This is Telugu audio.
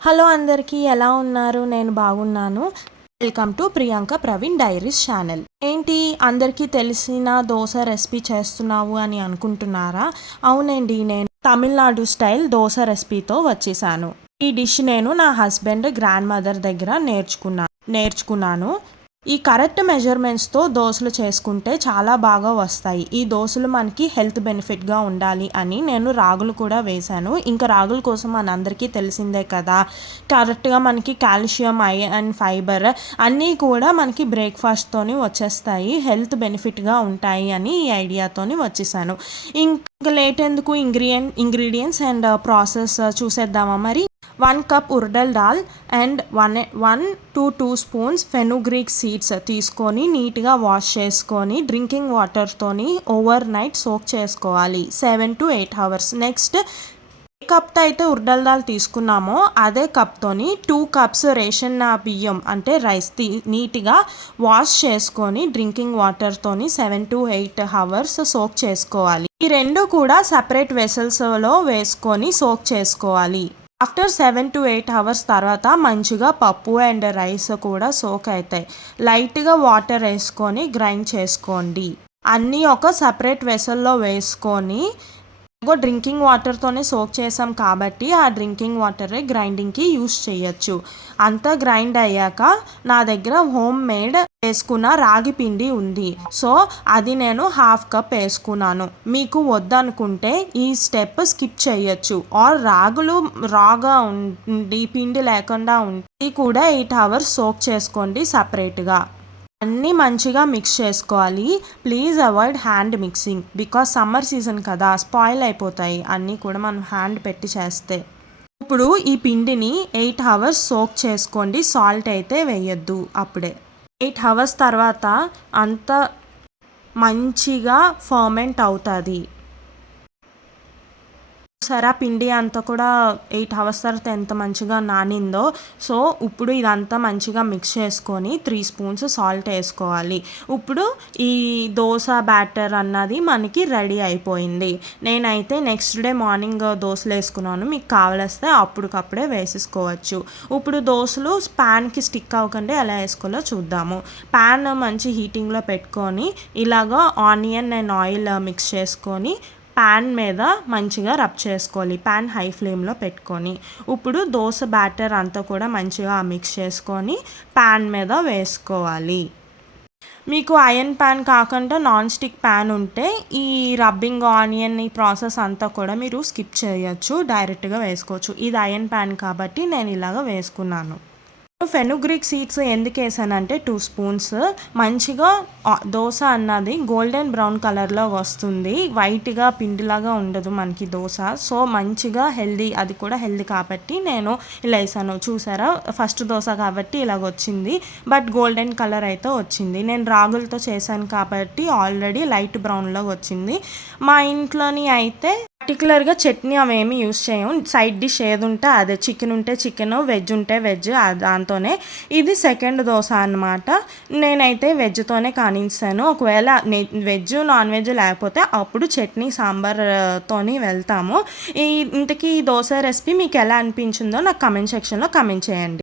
హలో అందరికీ ఎలా ఉన్నారు? నేను బాగున్నాను. Welcome to Priyanka Praveen diaries channel. ఏంటి అందరికీ తెలిసిన దోశ రెసిపీ చేస్తున్నావు అని అనుకుంటున్నారా? అవునండి, నేను తమిళనాడు స్టైల్ దోశ రెసిపీతో వచ్చేసాను. ఈ డిష్ నేను నా హస్బెండ్ గ్రాండ్ మదర్ దగ్గర నేర్చుకున్నాను. ఈ కరెక్ట్ మెజర్మెంట్స్తో దోశలు చేసుకుంటే చాలా బాగా వస్తాయి. ఈ దోశలు మనకి హెల్త్ బెనిఫిట్గా ఉండాలి అని నేను రాగులు కూడా వేశాను. ఇంకా రాగుల కోసం మనందరికీ తెలిసిందే కదా, కరెక్ట్గా మనకి కాల్షియం, ఐరన్, ఫైబర్ అన్నీ కూడా మనకి బ్రేక్ఫాస్ట్తోని వచ్చేస్తాయి, హెల్త్ బెనిఫిట్గా ఉంటాయి అని ఈ ఐడియాతోని వచ్చేసాను. ఇంకా లేట్ ఎందుకు, ఇంగ్రీడియంట్స్ అండ్ ప్రాసెస్ చూసేద్దామా మరి. 1 cup urad dal and 1 to 2 spoons fenugreek seeds తీసుకొని నీట్గా వాష్ చేసుకొని డ్రింకింగ్ వాటర్తోని ఓవర్ నైట్ సోక్ చేసుకోవాలి 7 to 8 అవర్స్. నెక్స్ట్ ఏ కప్తో అయితే ఉర్డల్ దాల్ తీసుకున్నామో అదే కప్తోని 2 కప్స్ రేషన్ బియ్యం అంటే రైస్ నీట్గా వాష్ చేసుకొని డ్రింకింగ్ వాటర్తోని 7 to 8 అవర్స్ సోక్ చేసుకోవాలి. ఈ రెండు కూడా సపరేట్ వెసల్స్లో వేసుకొని సోక్ చేసుకోవాలి. ఆఫ్టర్ 7 to 8 అవర్స్ తర్వాత మంచిగా పప్పు అండ్ రైస్ కూడా సోక్ అవుతాయి. లైట్గా వాటర్ వేసుకొని గ్రైండ్ చేసుకోండి. అన్నీ ఒక సపరేట్ వెసల్లో వేసుకొని డ్రింకింగ్ వాటర్తోనే సోక్ చేసాం కాబట్టి ఆ డ్రింకింగ్ వాటరే గ్రైండింగ్కి యూస్ చేయొచ్చు. అంతా గ్రైండ్ అయ్యాక నా దగ్గర హోమ్ మేడ్ వేసుకున్న రాగి పిండి ఉంది, సో అది నేను 1/2 కప్ వేసుకున్నాను. మీకు వద్దనుకుంటే ఈ స్టెప్ స్కిప్ చేయొచ్చు. ఆర్ రాగులు రాగా ఉండి పిండి లేకుండా ఉండి కూడా 8 అవర్స్ సోక్ చేసుకోండి సపరేట్గా. అన్నీ మంచిగా మిక్స్ చేసుకోవాలి. Please avoid hand mixing, because summer season కదా, స్పాయిల్ అయిపోతాయి అన్నీ కూడా మనం హ్యాండ్ పెట్టి చేస్తే. ఇప్పుడు ఈ పిండిని 8 అవర్స్ సోక్ చేసుకోండి, సాల్ట్ అయితే వేయద్దు అప్పుడే. 8 అవర్స్ తర్వాత అంత మంచిగా ఫర్మెంట్ అవుతుంది. సరే, పిండి అంతా కూడా 8 అవర్స్ తర్వాత ఎంత మంచిగా నానిందో. సో ఇప్పుడు ఇదంతా మంచిగా మిక్స్ చేసుకొని 3 స్పూన్స్ సాల్ట్ వేసుకోవాలి. ఇప్పుడు ఈ దోశ బ్యాటర్ అన్నది మనకి రెడీ అయిపోయింది. నేనైతే నెక్స్ట్ డే మార్నింగ్ దోశలు వేసుకున్నాను, మీకు కావలిస్తే అప్పటికప్పుడే వేసేసుకోవచ్చు. ఇప్పుడు దోశలు ప్యాన్కి స్టిక్ అవ్వకుండా ఎలా వేసుకోవాలో చూద్దాము. ప్యాన్ మంచి హీటింగ్లో పెట్టుకొని ఇలాగా ఆనియన్ అండ్ ఆయిల్ మిక్స్ చేసుకొని ప్యాన్ మీద మంచిగా రబ్ చేసుకోవాలి, ప్యాన్ హై ఫ్లేమ్లో పెట్టుకొని. ఇప్పుడు దోశ బ్యాటర్ అంతా కూడా మంచిగా మిక్స్ చేసుకొని ప్యాన్ మీద వేసుకోవాలి. మీకు ఐరన్ ప్యాన్ కాకుండా నాన్ స్టిక్ ప్యాన్ ఉంటే ఈ రబ్బింగ్ ఆనియన్ ఈ ప్రాసెస్ అంతా కూడా మీరు స్కిప్ చేయొచ్చు, డైరెక్ట్గా వేసుకోవచ్చు. ఇది ఐరన్ ప్యాన్ కాబట్టి నేను ఇలాగ వేసుకున్నాను. ఫెనుగ్రీక్ సీడ్స్ ఎందుకు వేసానంటే 2 స్పూన్స్. మంచిగా దోశ అన్నది గోల్డెన్ బ్రౌన్ కలర్లో వస్తుంది, వైట్గా పిండిలాగా ఉండదు మనకి దోశ. సో మంచిగా హెల్దీ, అది కూడా హెల్దీ కాబట్టి నేను ఇలా వేసాను. చూసారా, ఫస్ట్ దోశ కాబట్టి ఇలాగ వచ్చింది, బట్ గోల్డెన్ కలర్ అయితే వచ్చింది. నేను రాగులతో చేశాను కాబట్టి ఆల్రెడీ లైట్ బ్రౌన్లో వచ్చింది. మా ఇంట్లోని అయితే పర్టికులర్గా చట్నీ అవేమి యూస్ చేయం, సైడ్ డిష్ ఏది ఉంటే అదే, చికెన్ ఉంటే చికెన్, వెజ్ ఉంటే వెజ్, దాంతోనే. ఇది సెకండ్ దోశ అన్నమాట. నేనైతే వెజ్తోనే కానిస్తాను. ఒకవేళ వెజ్ నాన్ వెజ్ లేకపోతే అప్పుడు చట్నీ సాంబార్తోని వెళ్తాము. ఇంతకీ ఈ దోశ రెసిపీ మీకు ఎలా అనిపించిందో నాకు కమెంట్ సెక్షన్లో కమెంట్ చేయండి.